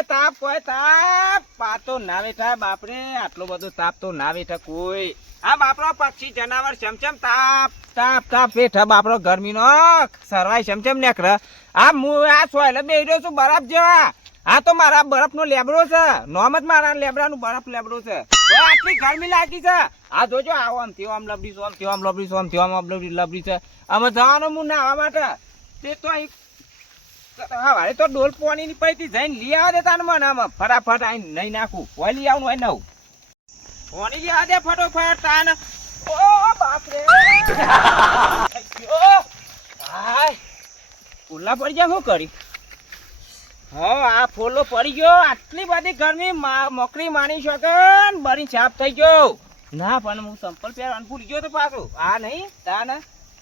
કોઈ તાપ કોઈ તાપ. પાતો ના બેઠા બાપરે. આટલો બધો તાપ તો ના બેઠા કોઈ. આ બાપરો પક્ષી, જનાવર, ચમચમ તાપ તાપ તાપ બેઠા બાપરો ગરમીનો. સરવાય ચમચમ નેકર આ હું આ સોયલે રહ્યો છું બરફ જેવા. આ તો મારા બરફનો લેબડો છે. નોમ જ મારા લેબડાનું બરફ લેબડો છે. આટલી ગરમી લાગી છે. આ જોજો, આવો આમ તેવો આમ લબડી છો આમ તેવો આમ લબડી છો આમ તેવો આમ લબડી લબડી છે. આમાં જવાનું હું નાવા માટે. તે તો અહીં હવારે તો ડોલ પોણી ની પૈતી જઈને લઈ આવે દે તાને મને. આમાં ફટાફટ આઈ નહીં નાખું. લઈ આવું હોય નવું. પોણી લઈ આવે ફટોફટ તાન. ઓ બાપ હાય. ઉલ્લા પડી ગયા, શું કરી? હા, આ ફોલો પડી ગયો. આટલી બધી ગરમી મોકરી માણી શકે બરી છાપ થઈ ગયો. ના, પણ હું સંપલ પહેરવાનું ભૂલી ગયો તો પાછું. આ નહીં, તાને.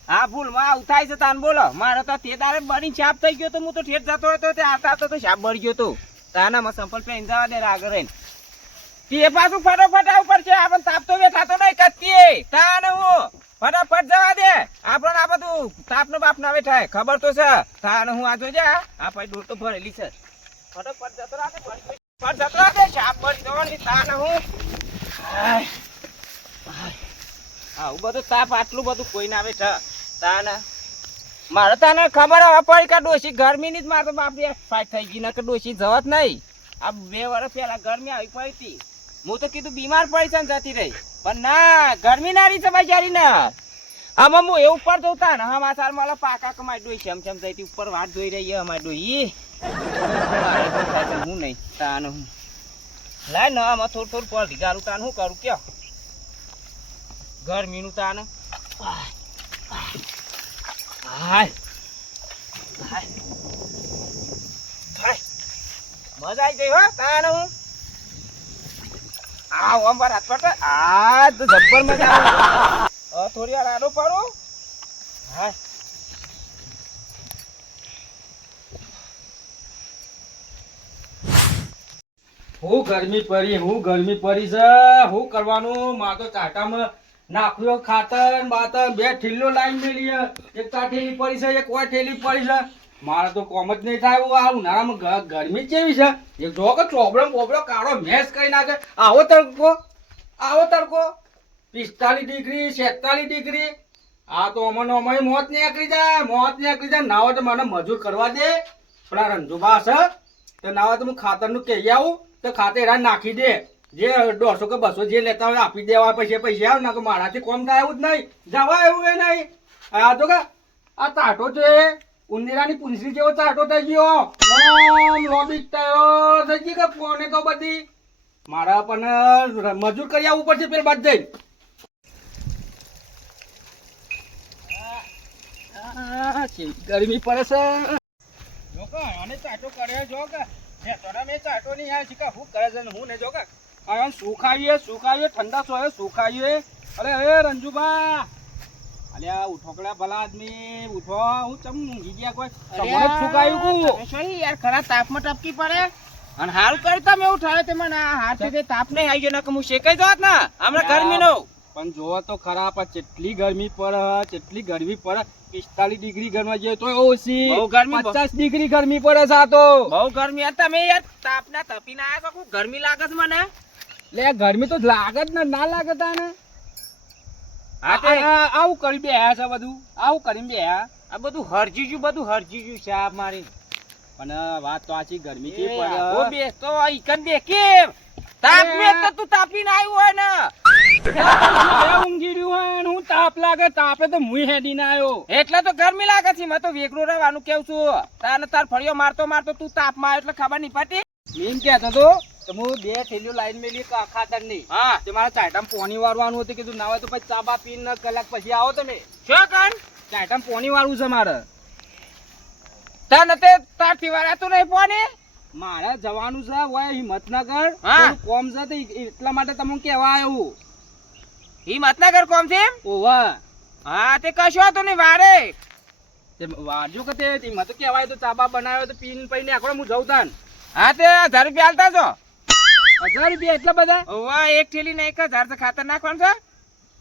હા, ભૂલ, માં ઉઠાય છે તાન બોલો. મારે તો તે તારે બની છાપ થઈ ગયો તો હું તો ઠેઠ જતો હતો તે આવતા હતો તો છાપ બળી ગયો તો. તાના માં સંપલ પે જવા દે આગળ રહીને. તે પાછું ફટાફટ આવું પડશે આપણને તાપ તો નહીં કત્તી તાને હું ફટાફટ જવા દે. આપણને આ બધું તાપનો બાપ ના બેઠાય ખબર તો છે. તાને હું આ જોજે, આ પછી ડોલ તો ભરેલી છે. ફટાફટ જતો રાતે ફટાફટ જતો રાતે છાપ બળી જવાની, તાને હું. આવું બધું તાપ, આટલું બધું કોઈ ના છે તાને. મારે તને ખબર હવે પડી કે ડોસી ગરમીની જ મારે તો બાપી ફાઈટ થઈ ગઈ, નકર ડોશી જવત નહીં. આ બે વર્ષ પહેલા ગરમી આવી પડી હતી. હું તો કીધું બીમાર પડી છે જતી રહી. પણ ના, ગરમી ના રહી છે બચારી ના. આમાં હું એવું ઉપર જોતા ને હા માસાર મારા પાકા કમાઈ ડોઈ છે. ચમ થઈ ઉપર વાત જોઈ રહી છે અમારી ડોઈ હું નહીં, તાને હું. લાય ને, આમાં થોડું થોડું પડી ગારું તાન હું કરું, કયો? ગરમીનું તાન. હાય. હાય. હાય. મજા આવી ગઈ હો હું આ પર હાથ પટ આ તો જબ્બર મજા આવે. થોડી વાર આડો પાડો. હાય. હું ગરમી પડી, હું ગરમી પડી છે. હું કરવાનું? માર કાંટામાં નાખ્યો ખાતર, બાતર, બે ઠીલ્લો લાઈન મેલી. એક તો ઠેલી પડી છે, એક કોઈ ઠેલી પડી છે. મારે તો કોમ જ નહીં થાય આ ઉનાળામાં ગરમી કેવી છે? એક જો કે ચોબડો બોબડો કાળો મેસ કરી નાખે. આવો તડકો આવો તડકો. પિસ્તાલીસ ડિગ્રી, છેતાલીસ ડિગ્રી. આ તો અમને અમારી મોત નીકળી જાય, મોત નીકળી જાય. ના હોય તો મને મજૂર કરવા દે. પેલા રંજુબા છે, તો ના તો હું ખાતરનું કહી આવું, તો ખાતર નાખી દે. જે દોઢસો કે બસો જે લેતા હોય આપી દેવા પછી પૈસા આવે ના મારાથી કોમ થાય એવું જ નહીં. જવા એવું એ નહીં. આ તો કે, આ તાટો છે. ઉંદીરાની પૂંછડી જેવો તાટો થઈ ગયો. તૈયાર થઈ ગઈ કે કોને તો બધી? મારા પણ મજૂર કરી આવવું પડશે પેલા બાદ જઈ ગરમી પડે છે. જો કે, આને ચાટો કરે જો કે. મે ચાટો નહીં આ શીખા હું કરે છે હું ને જો કે. આયા સુખાઈએ સુખાઈએ ઠંડા સોએ સુખાઈએ. અરે એ રંજુબા. અલ્યા ઉઠોકડા ભલા આદમી. ઉઠો હું ચમ ઊંઘી ગયા કોઈ? તમને સુકાયું કુ. શું યાર ખરા તાપમાં ટપકી પડે? અને હાલ કરતા મેં ઉઠાવે તે મને. હાથે તે તાપ નહીં આવી ગયો કે હું શેકાઈ જાત ના હમણાં ગરમી નો પણ જોવો તો ખરા પણ કેટલી ગરમી પડે કેટલી ગરમી પડે પિસ્તાલીસ ડિગ્રી ગરમી જોઈએ તો ઓછી. બહુ ગરમી, પચાસ ડિગ્રી ગરમી પડે સાતો બહુ ગરમી. હતી તમે યાર તાપના તપીને આયા છો. ગરમી લાગે છે મને. લે ગરમી તો લાગે જ ને ના લાગે તાને? હા તે. આ- આ- આવું કરી બે છે બધું. આવું કરીને બે આ. બધું હરજી ગયું બધું હરજી ગયું છે આ મારી. પણ વાત તો આછી ગરમી કે પડે બેસ તો ઈકન બે કેમ? તાપ મે તો તું તાપીને આવ્યો હોય ને. બે ઊંઘી રહ્યું હોય ને હું તાપ લાગે તાપે તો મુઈ હેડીને આવ્યો એટલે તો ગરમી લાગે છે મેં તો વેગળું રહેવાનું કેવું છું. તાને તાર ફળિયો મારતો મારતો તું તાપમાં આવ્યો એટલે ખબર નહીં પડતી. એમ કહેતો તો હું બે થેલીઓ લાઈન મેલી ખાતરની હા. તે મારા ચાયટામાં પોણી વારવાનું હતું કીધું ના હોય તો પછી ચા પીને કલાક પછી આવો તમે. શું કણ ચાયટામાં પોણી વાળવું છે મારે. તને તે તારથી વાળાતું નહીં પોને મારે જવાનું છે હોય હિંમતનગર. કોમ છે તો એટલા માટે તમને કહેવા આવ્યું. હિંમતનગર કોમ છે? ઓવા હા તે કશો હતો નહીં વારે. તે વાજુ કે તે હિંમત તો કહેવાય તો ચાબા બનાવ્યો તો પીને પી આખો હું જઉં તાન. હા તે હજાર રૂપિયા હાલતા છો? હજાર રૂપિયા એટલા બધા? ઓવા એક થેલી ને એક હજાર ખાતર નાખવાનું છે?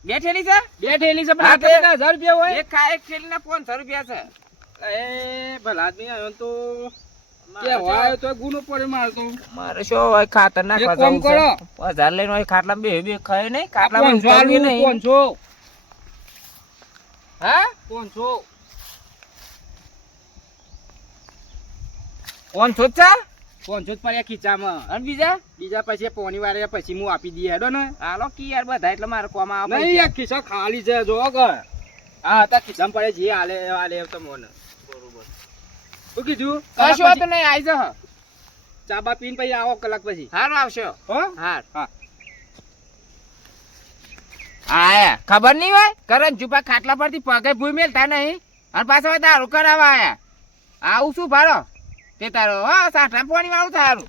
બે થેલી છે? બે થેલી છે પણ બધા હજાર રૂપિયા હોય? એક એક થેલી ના પાંચસો રૂપિયા છે. એ ભલા આદમી આવ્યો તો કે હોય તો ગુનો પડે મારે તો. મારે શું હોય ખાતર નાખવા કામ કરો. હજાર લઈને હોય ખાટલા બે બે ખાય નહીં ખાટલા નહીં. પાંચસો. હા? પાંચસો. કોણ છો? પાંચસો જ પડ્યા ખીચામાં? અને બીજા? બીજા પછી પોની વારે પછી હું આપી દઈએ. હેડો ને. હાલો કી યાર બધા એટલે મારે કોમ આવે નહીં આ ખિસ્સા ખાલી છે જો હા હતા ખિસ્સામાં પડે જે હાલે હાલે તમને બરોબર. શું કીધું? કશો નહીં આવી જા ચા બા પીને પછી આવો કલાક પછી. હારું આવશો. હો? હાર. હા. આયા ખબર નહીં હોય? કરણ જુપા ખાટલા પરથી પગે ભૂમેલ થાય નહીં. અને પાછા દારૂ કરાવવા આયા. આવું શું ભાડો? તે તારો, હા, સાઠા પાણી વાળું તારું.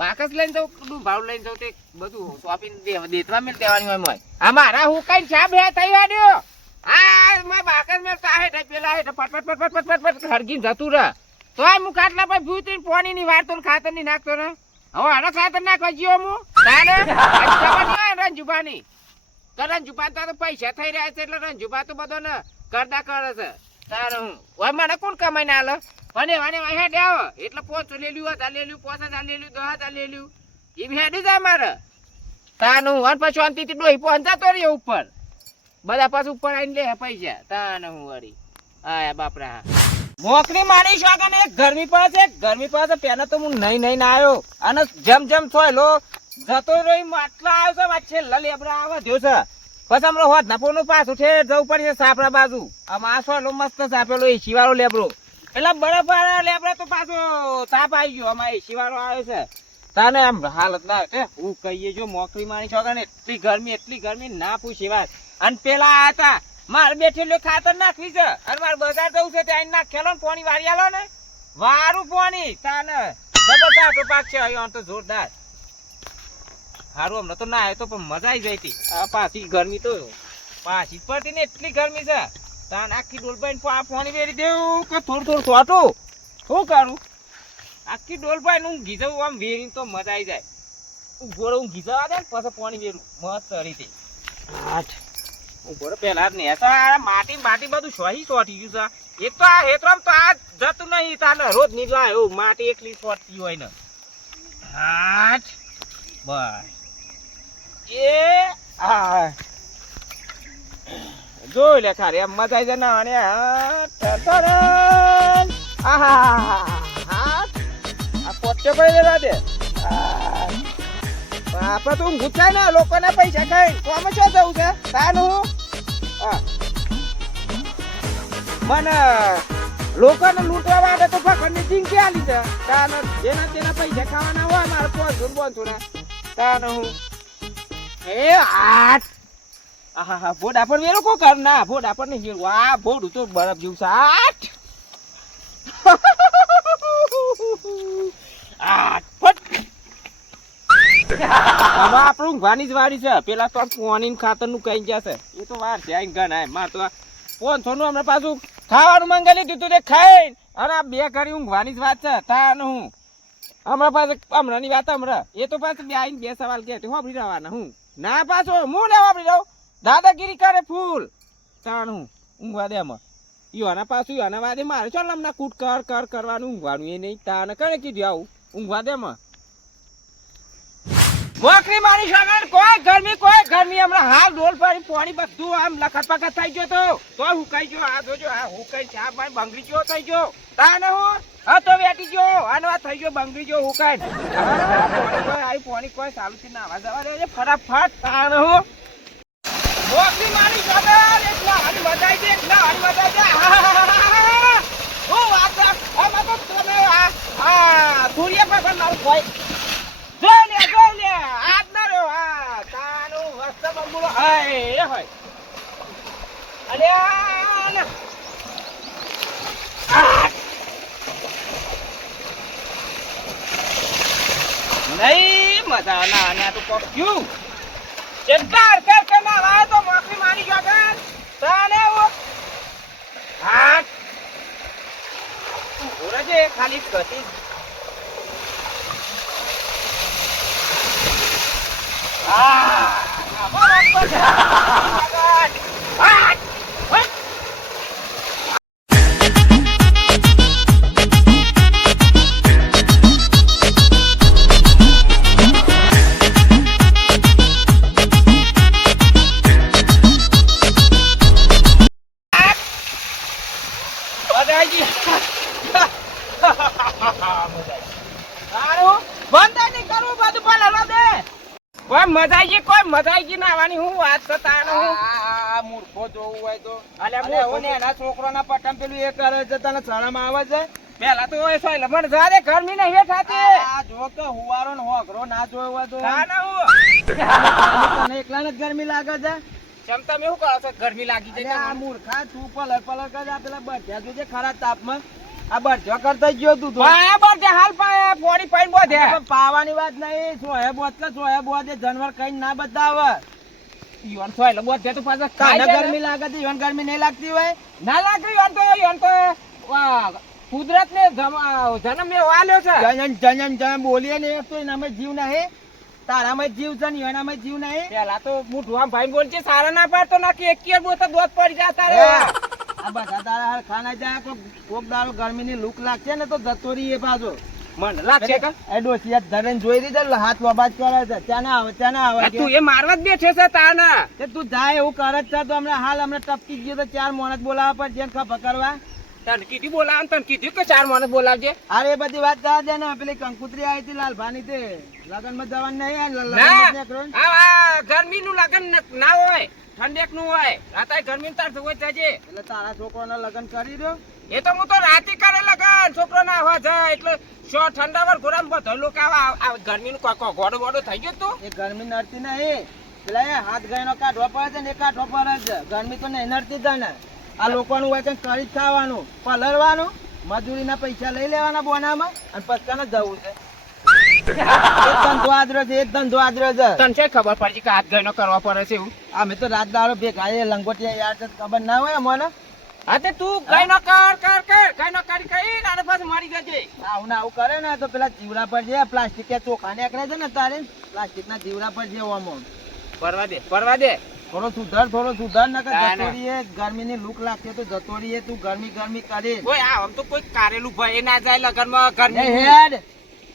બાકસ લઈને જાઉં કડું ભાવ લઈને જાઉં તે બધું શોપિંગ દેતવા મેલ દેવાની હોય મોય. આ મારા હું કઈ છા બે થઈ વાડ્યો આ મેં બાકસ મેં તા હેઠે પેલા હેઠ પટ પટ પટ પટ હરગીને જતું રહે. તોય હું કાટલા પર ભૂતી તીન પાણી ની વાર તો ખાતરની નાખતો ને હવે આનો ખાતર નાખવા જીવો હું? તારે? રંજુભાની. તો રંજુભા તો પૈસા થઈ રહ્યા છે એટલે રંજુભા તો બધો ને કરતા કરે છે. તારે હું? હવે મને કોણ કમાઈને આલે? અને વાને વાહે દેવ એટલે પોચ લેલ્યું હતા લેલ્યું પોચ હજાર લેલ્યું દસ હજાર એ બી હેડી જાય મારે. તાનું અને પછી શાંતિથી ડોહી પહોંચાતો રહ્યો ઉપર. બધા પાછું ઉપર આવીને લે પૈસા. તાને હું વળી. આયા બાપરા મોકલી મારી શોખ અને એક ગરમી પાસે ગરમી પાસે પેલા તો હું નહીં નહીં આવ્યો. અને જેમ જેમ થોયલો જતો રહી આટલા આવ્યો છે, વાત છેલ્લા લેબડા આવે થયો છે. પછી હમણાં હોત ના પોનું પાછું છે જવું પડશે સાપરા બાજુ. આમ આ સોયલો મસ્ત સાપેલો એ શિવાળો લેબડો. એટલે બરફ એટલે આપડે તો પાછો તાપ આવી ગયો. અમારે એસી આવ્યો છે. તાને આમ હાલત ના કે હું કહીએ જો મોકરી મારી છોકરા ને એટલી ગરમી એટલી ગરમી, ના પૂછી વાત. અને પેલા હતા. મારે બેઠેલો ખાતર નાખવી છે. અને મારે બજાર જવું છે ત્યાં નાખેલો ને પોણી વાળી આલો ને. વારું પોણી. તાને જબરદસ્ત પાક છે. અહીંયા તો જોરદાર. હારું, હમણાં તો ના આવ્યો તો પણ મજા આવી જઈ હતી આ પાછી ગરમી તો પાછી પડતી ને એટલી ગરમી છે. તાન આખી ડોલબાઈ પાણી વેરી દેવું કે થોડું થોડું સોટું? શું કરું? આખી ડોલબાઈ હું ઘીજવું આમ વેરી તો મજા આવી જાય. ઊભો હું ઘીજવા દે ને પછી પાણી વેરું. મસ્ત રીતે. આઠ ઊભો પેલા જ નહીં. આ માટી માટી બધું સોહી સોટી ગયું છે. એક તો આ હેતરામ તો આ જતું નહીં. તાને રોજ જાય એવું માટી એકલી સોટતી હોય ને. આઠ બસ. એ આ જોઈ લે ખારે, એમ મજા જાય ના અને. આહા આ પોટ્યો કઈ દેવા દે આ. આપડે તો જ થાય લોકોના પૈસા ખાઈ. તો અમે શું જવું છે? તાનું? મને લોકોને લૂંટવા માટે તો ફકડની ચીંકી આલી છે? તાન જેના તેના પૈસા ખાવાના હોય, મારે પોંચસો ને બોનસો ના. તાન હું? એ આઠ આહા ભોડા પર વેરો કો કર? આ ભોડું તો બરફ જેવું આઠ. આઠ. ફટ આપણું ઊંઘવાની જ વારી છે. પેલા તો પોની ખાતરનું કઈ જશે એ તો વાર છે. આઈને આય. માર તો પોનસો નું હમણાં પાછું ખાવાનું મંગાવી લીધું તું તે ખાઈ અને આ બે ઘડી ઊંઘવાની જ વાત છે. તાન હું. હમણાં પાસે હમણાંની વાત હમણાં. એ તો પાછું બે આવીને બે સવાલ કે વાપરી રહેવાના હું? ના પાછો. હું ના વાપરી રહું દાદાગીરી કરે ફૂલ. તાણું ઊંઘવા દે એમાં યોના પાછું યોના વાદે મારે ચાલ હમણાં કૂટ કર કર કરવાનું, ઊંઘવાનું એ નહીં. તાને કરે કીધું આવું? ઊંઘવા દે એમાં મોકરી મારી સગન કોઈ ગરમી કોઈ ગરમી. હમણાં હાલ ડોલ પડી પાણી બધું આમ લખત પખત થઈ ગયો તો. તો હુકાઈ ગયો. આ જોજો, આ હુકાઈ ચા મારી બંગડી ગયો થઈ ગયો. તાને હું? હા, તો વેટી ગયો. આનો આ થઈ ગયો બંગડી ગયો હુકાઈ કોઈ આવી પાણી કોઈ સારું થી નાવા જવા દે ફટાફટ તાને હું? મોકરી મારી સગન એટલા હારી વધાઈ છે એટલા હારી આહાહાહાહા. હું વાત છે. આમાં તો તમે આ આ સૂર્ય પર લાવું કોઈ જોઈ લે જોઈ લે આજ ના રહ્યો આ તાનું વસ્ત બંગુલો હાય હોય અલે આ ના. નહીં મજા ના અને આ તો કોક ક્યું કે ના વાય તો માફી મારી ગયો કર તાને ઓ હાટ ઓરજે ખાલી ગતિ આ આ બોલ બોલ કોઈ પેલું એ કરે છે તને શાળામાં આવે છે પેલા તો એ સોય લમણ જારે ગરમી ને હેઠ હતી આ જો કે હુવારો ને હોગરો ના જોયો હોય તો તાના હું. તને એકલા ને ગરમી લાગે છે? ચમ તમે શું કરો છો ગરમી લાગી છે આ મૂર્ખા તું પલર પલર કરે આ પેલા બઢિયા જોજે ખરા તાપમાં આ બઢિયો કરતા ગયો તું તો. બરાબર તે હાલ પાય ફોડી પાઈ બોધે. પાવાની વાત નહીં સોહે બોત કે સોહે એ જાનવર કઈ ના બતાવે. યોન સોય લ બોધે તો પાછા ખાઈ ગરમી ઈવન નહીં લાગતી હોય. ના લાગે યોન તો યોન તો કુદરત ને જન્મ એવો આલ્યો છે. જન જન જન બોલીએ ને તો એનામાં જીવ નહીં. તારામાં જીવ છે ને એનામાં જીવ નહીં. પેલા તો મોઢું આમ ભાઈ બોલ છે સારા ના પાડતો નાખી એક કેર બોતો દોત પડી જા તારે. આ બધા તારા ખાના જાય તો કોક દાડો ગરમીની લૂક લાગશે ને તો જતો રહી એ પાછો. મને લાગશે કે એ ડોસિયા ધરેન જોઈ રહી હાથ વબાજ કરે છે ત્યાં ના આવે ત્યાં ના આવે. તું એ મારવા જ બેઠે છે તાના. તે તું જાય એવું કરે છે તો હમણાં હાલ હમણાં ટપકી ગયો તો ચાર મોણસ બોલાવવા પડશે ને ખબર કરવા. તને કીધું બોલાવ તને કીધું કે ચાર માણસ બોલાવજે? અરે એ બધી વાત કરા દે ને પેલી કંકુતરી આવી હતી લાલભાની તે. લગનમાં જવાનું નહીં ગરમી નું લગન ના હોય ઠંડકનું. હોય રાતે ગરમી તાર હોય જજે. એટલે તારા છોકરાના લગન કરી દો. એ તો હું તો રાતે કરે લગન છોકરો ના હોય જાય એટલે શો ઠંડા વર ગોરામ બધો લોકો આવા આ ગરમી નું ગોડો ગોડો થઈ ગયો તું? એ ગરમી નડતી નહીં. પેલા એ હાથ ગાયનો કાઢવો પડે છે ને એક કાઢવો પડે છે ગરમી તો નહીં નડતી જ ને આ લોકોનું કંઈક કરી જ ખાવાનું. પલરવાનું. મજૂરીના પૈસા લઈ લેવાના બોનામાં અને પચકાને જવું છે. ધંધો આદરો છે એક ધંધો આદરો છે. તને છે ખબર પડશે કે હાથ ગયનો કરવા પડે છે એવું? અમે તો રાત દાડો ભેગા એ લંગોટિયા યાર ખબર ના હોય મને હા તું કઈ ન કર કર કર ન કરી કઈ અને પાછું મારી જજે આવું ને આવું કરે ને તો પેલા જીવડા પર જે પ્લાસ્ટિક કે ચોખા નીકળે છે ને તારે પ્લાસ્ટિક ના જીવડા પર જે ઓમો પરવા દે પરવા દે. થોડો સુધાર થોડો સુધાર ને કે ના, જતો ના. લૂક લાગશે તો જતો રહીએ તું ગરમી ગરમી કરી. ઓય આ આમ તો કોઈ કારેલું ભય ના જાય લગનમાં ગરમી હેડ.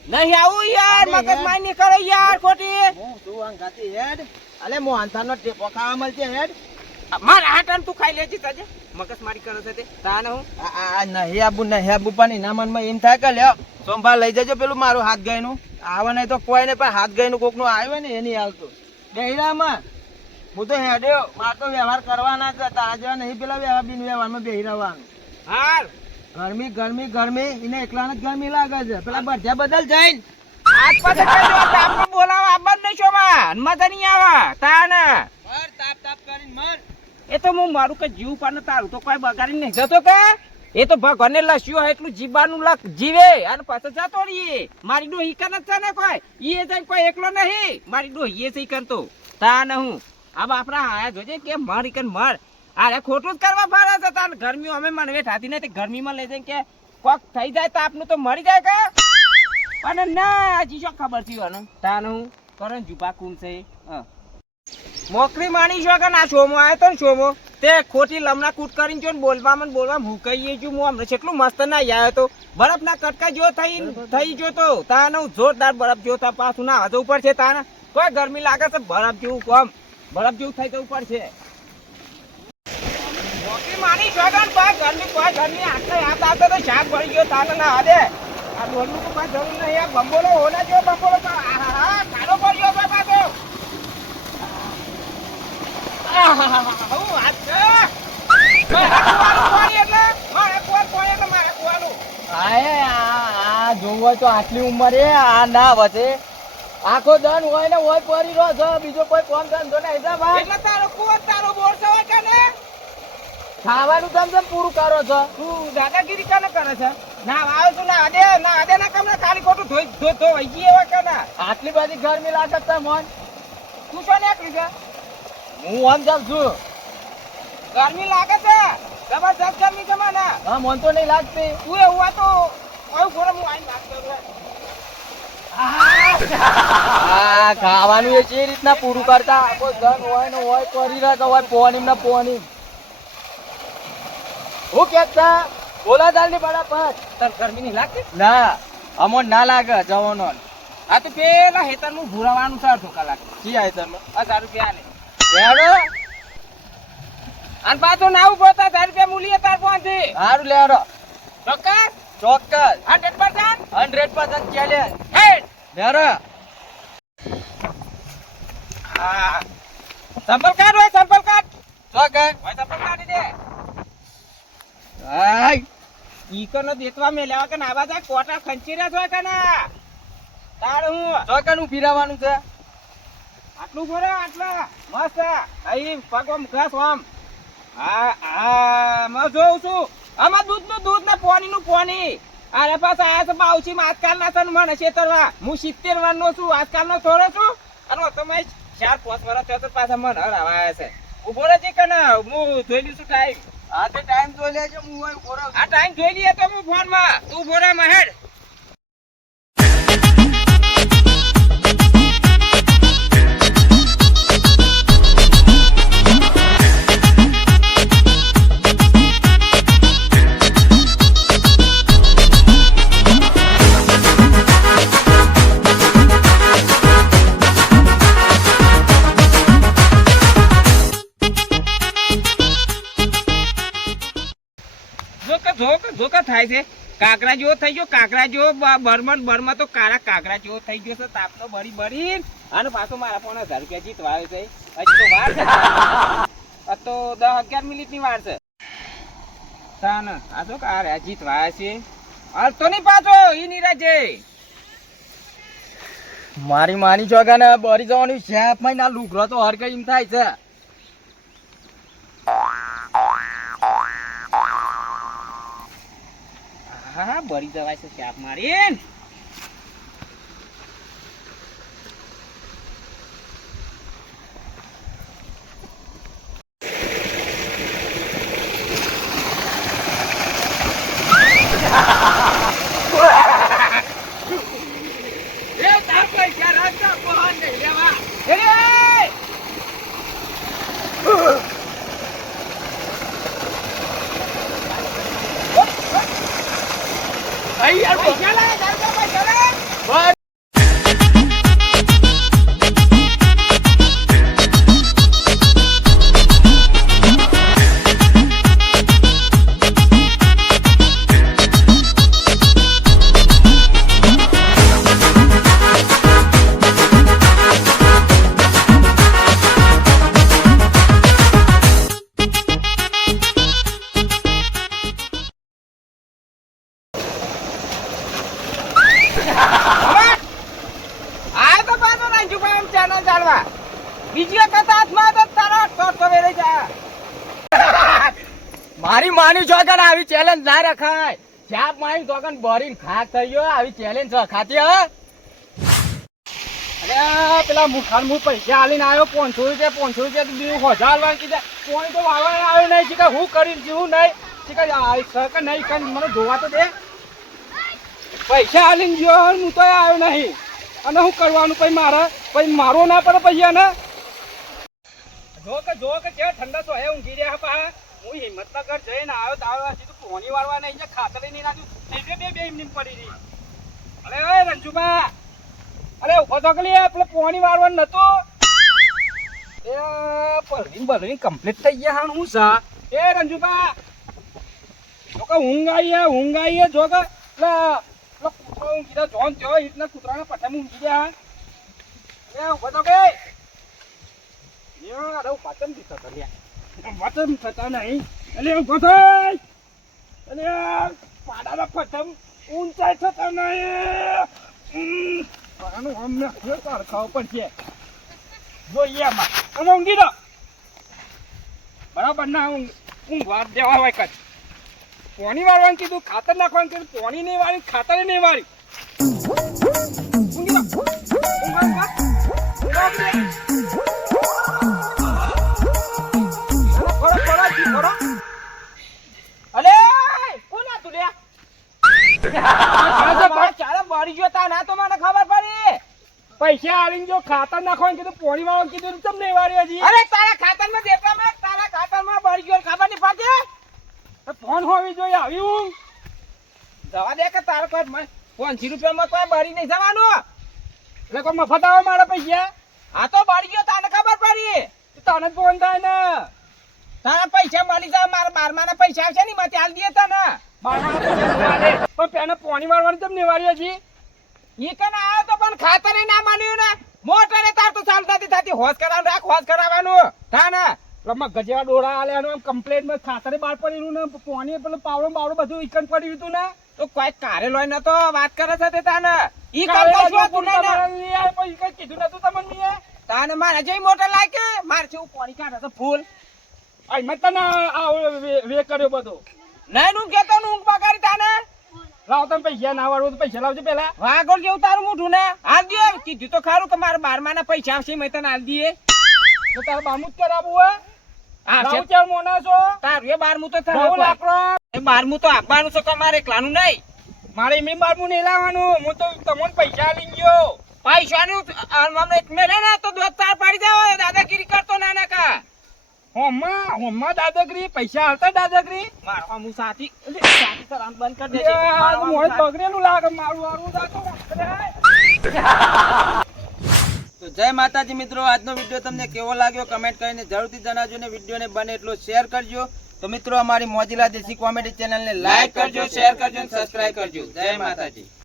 નહીં આવું યાર મગજ. નહીં કરો યાર ખોટી. હું તું અંગાતી હેડ? અલે મોહનથાળ નો ટેપો ખાવા મળશે હેડ. મારા હાટાન તું ખાઈ લેજી તાજે. મગજ મારી કરે છે તે. તાને હું? આ આ આ નહીં આબુ નહીં આબુ પણ એના મનમાં એમ થાય કે લ્યો. સોમવાર લઈ જજો પેલું મારું હાથ ગાયનું. આવે નહીં તો કોઈ નહીં પણ હાથ ગાયનું કોકનું આવ્યું ને એ આવતું બેહીરામાં. હું તો હેડ્યો મારે તો વ્યવહાર કરવાના છે. તારા જેવા નહીં પેલા વ્યવહાર બિન વ્યવહારમાં બેહી રહેવાનું હાર ગરમી ગરમી ગરમી એને એકલાને જ ગરમી લાગે છે. પેલા બધા બદલ જઈને. આજ બોલાવા આબા જ નહીં શોમાં મજા નહીં આવે. તાને. મર તાપ તાપ કરીને મર. એ તો હું મારું કઈ જીવ પાને તારું તો કોઈ બગાડી નહીં. જતો કે? એ તો ભગવાને લસ્યું હોય એટલું જીવવાનું લખ જીવે અને પાછો જતો રહીએ. મારી ડો હિકન જ છે ને કોઈ? એ જાય કોઈ એકલો નહીં. મારી ડો એ છે હિકન તો. ન હું. આ બાપરા આયા જોજે કે મર હિકન માર અરે ખોટું જ કરવા ફાળે છે તાર. ગરમી અમે મને થાતી નથી ગરમીમાં લઈ જઈને કે કોક થઈ જાય તાપનું તો મરી જાય કે? અને ના, હજી શું ખબર થયું તા તાને હું. કરણ જુબા કુમ છે. હા. મોકરી માણી છો કે ના? શોમો આવ્યો તો ને તે ખોટી લમણા કૂટ કરીને જો બોલવામાં બોલવા બોલવામાં હું કહીએ છું. હું હમણાં કેટલું મસ્ત ના આવ્યો તો બરફના કટકા જો થઈ થઈ ગયો તો તાનો જોરદાર બરફ જો તા પાછું ના હતો ઉપર છે તાને. કોઈ ગરમી લાગે છે બરફ જેવું કોમ. બરફ જેવું થઈ જવું પડશે. મોકરી માણી છો કે ગરમી કોઈ ગરમી આટલા યાદ આવતો તો શાક ભરી ગયો તાના ના હાદે આ બોલવું તો કોઈ જરૂર નહીં. આ બંબોલો હોના જો બંબોલો પણ આહાહા, કાળો પડ્યો ભાઈ પાછો આહાહાહા, હું વાત છે. મારે કુવાનું પાણી એટલે, મારે કુવાનું પાણી એટલે મારે કુવાનું. આય આ આ જોવું હોય તો આટલી ઉંમરે આ ના વધે. આખો દન હોય ને હોય પડી રહ્યો છો. બીજો કોઈ કોમ ધંધો છે ભાઈ એટલે તારો કુવો તારો બોર છે કે ને? ખાવાનું તમ તમ પૂરું કરો છો. તું દાદાગીરી કને કરે છે? ના આવે છું ના આદે ના આદે ના કમને ખાલી ખોટું ધોઈ ધો- ધોવાઈ ગઈ એવા કે ના? આટલી બધી ગરમી લાગે છે મોન તું છો ને એકલી છે? હું આમ જાઉં છું. ગરમી લાગે છે? જબરજસ્ત ગરમી છે મને. હા મન તો નહીં લાગતી. તું એવું હોય તો ખાવાનું એ જે રીતના પૂરું કરતા આખો ધન હોય ને હોય કરી રહ્યા હોય પોણીમ ને પોણીમ હું કેતા બોલા દાલની બરાબર તને ગરમી ની લાગે ના અમો ના લાગે જવાનો. આ તો પેલા હેતરનું ભૂરાવાનું છે અડધો કલાક. જી આય આ સારું રૂપિયા ને અને પાછો ના ઊભો હજાર રૂપિયા મૂલીએ તાર પહોંચી સારું લેડો ચોક્કસ. ચોક્કસ. Hundred percent? Hundred percent challenge હા. સંપલ કાઢ હોય સંપલ કાઢ. શું કે હોય સંપલ કાઢી દે. હાય. ઈકનો દેતવા મે લેવા કે નાવા જાય કોટા ખંચી રહ્યા છો કે ના તાર હું ચોકાનું ફિરાવાનું છે. આટલું ભરે આટલા. મસ્ત. અહીં પગો મુખાસ આમ. હા હા મેં જોઉં છું. આમાં દૂધનું દૂધ ને પોની નું પોની અરે પાસ આયા છે બાવસી માં આજકાલ ના તન મને છેતરવા હું સિત્તેર વાર નો છું આજકાલ નો થોડો છું. અને તમે ચાર પાંચ વર્ષ થયો તો પાછા મને હરાવા આવ્યા છે. ઊભો રહેજે કે ના હું જોઈ લઉં છું ટાઈમ આ તો ટાઈમ જોઈ લેજો હું અહીં ઊભો આ ટાઈમ જોઈ લઈએ તો હું ફોનમાં. તું ઊભો રહે મહેડ થાય છે? કાકરા જેવો થઈ ગયો. કાકરા જેવો બર્મન બર્મા તો કાળા કાકરા જેવો થઈ ગયો છે. તાપનો બળી બળી અને પાછો મારા પણ હજાર રૂપિયા જીતવા આવ્યો છે. હજી તો વાર છે. તો દસ અગિયાર મિનિટની વાર છે. તાન, આ તો કાર જીતવા આવ્યા છે. હાલ તો નહીં પાછો. ઈ નિરાજે મારી માની જોગા ને બરી જવાની છે. ના લુગરો તો હર કઈ થાય છે. હા હા બળી જવાય છે શાક મારીને એ તાર પૈસા રાખતા કોણ નહીં લેવા એ અહીં પૈસા લાય તાર મારી માની ચોકા ને આવી ચેલેન્જ ના રખાય. ચાપ મારી ચોકા ને બરીને ખાક થઈ ગયો, આવી ચેલેન્જ ખાતી હા. અરે, પેલા મુખાન મુ પૈસા આલીને આવ્યો, પાંચસો રૂપિયા પાંચસો રૂપિયા બીજું હજાર આલવાનું કીધા. કોઈ તો વાવવા આવ્યો નહીં શીખા હું કરી જીવું નહીં. શીખા શકે નહીં કઈ મને જોવા તો દે. પૈસા આલીને ગયો હું તો આવ્યો નહીં. અને હું કરવાનું પછી મારે, પછી મારો ના પડે પૈસા ને જો કે જો કે ઠંડા તો હે, ઊંઘી રહ્યા પા હું હિંમતનગર જઈને આવ્યો તો સીધું પોણી વાળવા નહીં છે ખાતર નહીં નાખ્યું બે બે બે એમની પડી રહી. અરે ઓય રંજુબા, અરે ઊભો તો કલી આપણે પોણી વાળવાનું નતું? એ પરવીન બરવીન કમ્પ્લીટ થઈ ગયા હાણ હું સા એ રંજુબા, જો કે ઊંઘ આવી હે ઊંઘ જો કે પેલો કૂતરો ઊંઘી જાય જોન થયો એટલે કૂતરાના પઠામાં ઊંઘી ગયા એ ઊભો તો કે યાર આવું પાચન બી થતા પાચન થતા નહીં. એટલે ઊભો થાય અને પાડાના પ્રથમ ઊંચાઈ થતા નહીં. આનું અમને તાર ખાવ પડશે. જોઈએ અને ઊંઘી દો બરાબર ના ઊંઘ. વાત દેવા હોય કચ્છ પોણી વાળવાનું કીધું, ખાતર નાખવાનું કીધું, પોણી નહીં વાળી, ખાતર નહીં વાળી. ઊંઘી દો ઊંઘ ચાલે બળી ગયો તા. ના તો મને ખબર પડી. પૈસા આવીને જો ખાતર નાખવાનું કીધું પોણી વાળવાનું કીધું તમ નહીં વાળી હજી? અરે તારા ખાતરમાં દેતા મેં તારા ખાતરમાં બળી ગયો ખબર નહીં પડતી? ફોન હોવી જોઈએ આવી દવા જવા દે કે તારો કોઈ પાંચસી રૂપિયામાં કોઈ બળી નહીં જવાનું. એટલે કોઈ મફત આવે મારા પૈસા? આ તો બળી ગયો તાને ખબર પડી. તને ફોન થાય ને. તારા પૈસા મળી જાય મારા બારમાના પૈસા આવશે ને એમાંથી આલ દે તો વાળે. પણ પેને પોણી મારવાનું તમને નહીં છે એ ઈ કને આવ્યો તો પણ ખાતરે ના માન્યું ને. મોટરે તાર તો ચાલતાથી થતી. હોશ કરાવવાનું રાખ હોશ કરાવવાનું થા ને. પેલા ગજેવા ડોળા આલ્યાનો complaint માં ખાતરે બહાર પડેલું ને પોણી પેલું પાવડો બાવડો બધું ઇકન પડ્યું હતું ને. તો કોઈ કારે લોય નતો વાત કરે છે તે તાને ઈ કામ કાલે કરશું તું નહીં ને. પછી કઈ કીધું નતું તમને? તાને મારે જઈ મોટર લાગે મારે જેવું પાણી કાઢે તો ફૂલ. આ મેં તને આ વે- કર્યો બધો. નહીં નું કેતો ઊંઘ બગાડી તાને. લાવ તમે પૈસા ના વાળો તો પૈસા લાવજો પેલા. વાગોળ જેવું તારું મોઢું ને. હાલ દે કીધું તો ખરું કે મારા બારમા ના પૈસા આવશે મેં તને હાલ દઈએ તો તારે બામું જ કરાવવું હોય લાવ ચાર મોના છો. તારું એ બારમું તો થાય લાકડો. એ બારમું તો આપવાનું છે તમારે એકલાનું નહીં. મારે એમની બારમું નહીં લાવવાનું. હું તો તમને પૈસા લઈ ગયો. પૈસાનું એક મેલે ને તો દોત તાર પાડી દેવો. દાદાગીરી કરતો ના ના કા હોમમાં હોમમાં દાદાગરી પૈસા આવતા દાદાગરી. મારવા હું સાથી સાથી સર આમ બંધ કરી દેજે. મારું મોઢે. બગડેલું લાગે મારું વારું તો જય માતાજી મિત્રો આજનો વીડિયો તમને કેવો લાગ્યો કમેન્ટ કરીને જરૂરથી જણાવજો ને વિડીયોને બને એટલો શેર કરજો. તો મિત્રો અમારી મોજીલા દેશી કોમેડી ચેનલને લાઈક કરજો શેર કરજો અને સબસ્ક્રાઇબ કરજો. જય માતાજી.